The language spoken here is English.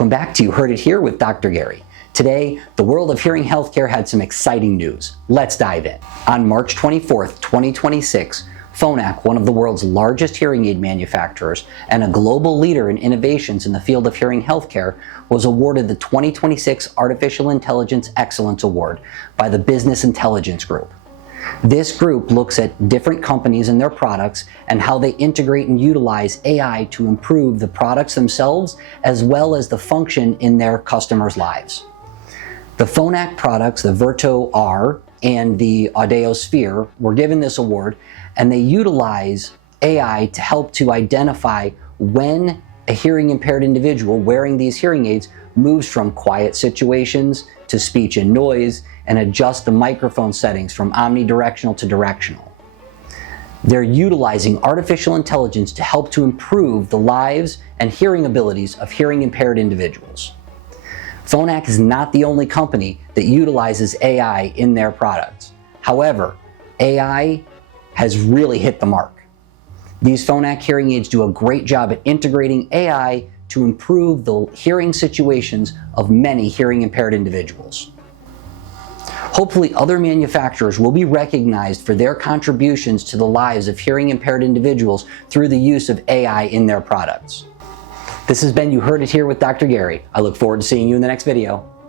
Welcome back to You Heard It Here with Dr. Gary. Today, the world of hearing healthcare had some exciting news. Let's dive in. On March 24th, 2026, Phonak, one of the world's largest hearing aid manufacturers and a global leader in innovations in the field of hearing healthcare, was awarded the 2026 Artificial Intelligence Excellence Award by the Business Intelligence Group. This group looks at different companies and their products and how they integrate and utilize AI to improve the products themselves as well as the function in their customers' lives. The Phonak products, the Virto R and the Audéo Sphere, were given this award, and they utilize AI to help to identify when a hearing impaired individual wearing these hearing aids moves from quiet situations to speech and noise, and adjust the microphone settings from omnidirectional to directional. They're utilizing artificial intelligence to help to improve the lives and hearing abilities of hearing impaired individuals. Phonak is not the only company that utilizes AI in their products. However, AI has really hit the mark. These Phonak hearing aids do a great job at integrating AI to improve the hearing situations of many hearing impaired individuals. Hopefully, other manufacturers will be recognized for their contributions to the lives of hearing impaired individuals through the use of AI in their products. This has been You Heard It Here with Dr. Gary. I look forward to seeing you in the next video.